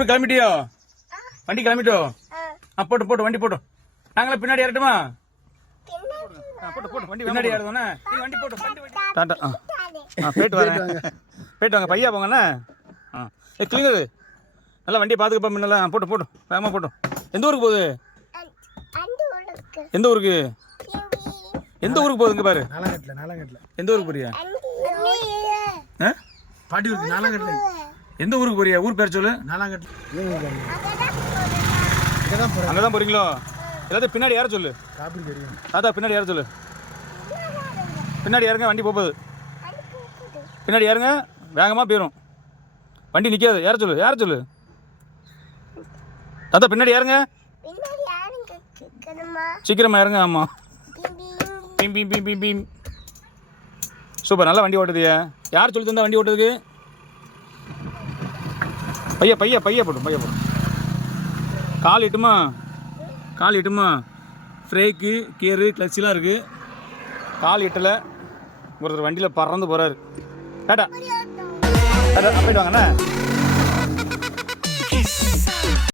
ஊருக்கு கிளம்பிட்டியோ? வண்டி கிளம்பிட்டோ? போட்டு போட்டு வண்டி போட்டோம். நாங்களே பின்னாடி ஏறட்டுமா? போட்டு வண்டி பின்னாடி ஏறதுண்ணா. நீ வண்டி போட்டு டாட்டா. போயிட்டு வாங்க பையா போங்கண்ணா. கிளிங்குது நல்லா வண்டியை பார்த்துக்கப்பா முன்னெல்லாம். போட்டு வேகமாக போட்டோம். எந்த ஊருக்கு போகுது? எந்த ஊருக்கு போகுதுங்க பாரு. நாலாங்கட்டில். எந்த ஊருக்கு போறியா? பாட்டி ஊருக்கு நாலாங்கட்டில். எந்த ஊருக்கு போறியா? ஊர் பேர் சொல்லு. நாலாங்கட்டில். அங்கே தான் போறீங்களோ? எல்லாத்தையும் பின்னாடி ஏற சொல்லு. தாத்தா பின்னாடி ஏற சொல்லு. பின்னாடி ஏறுங்க, வண்டி போகுது. பின்னாடி ஏறுங்க, வேகமாக போயிடும். வண்டி நிற்காது. ஏற சொல்லு. தாத்தா பின்னாடி ஏறுங்க, சீக்கிரமா இறங்க. ஆமா, பீம். சூப்பர், நல்லா வண்டி ஓட்டுதியா? யார் சொல்லி தந்தா வண்டி ஓட்டுறதுக்கு? பையா போட்டு கால் இட்டுமா. ஃப்ரேக்கு, கியரு, கிளட்சிலாம் இருக்குது. கால் இட்டலை. ஒருத்தர் வண்டியில் பறந்து போகிறாரு. டாட்டா போயிட்டு வாங்கண்ணா.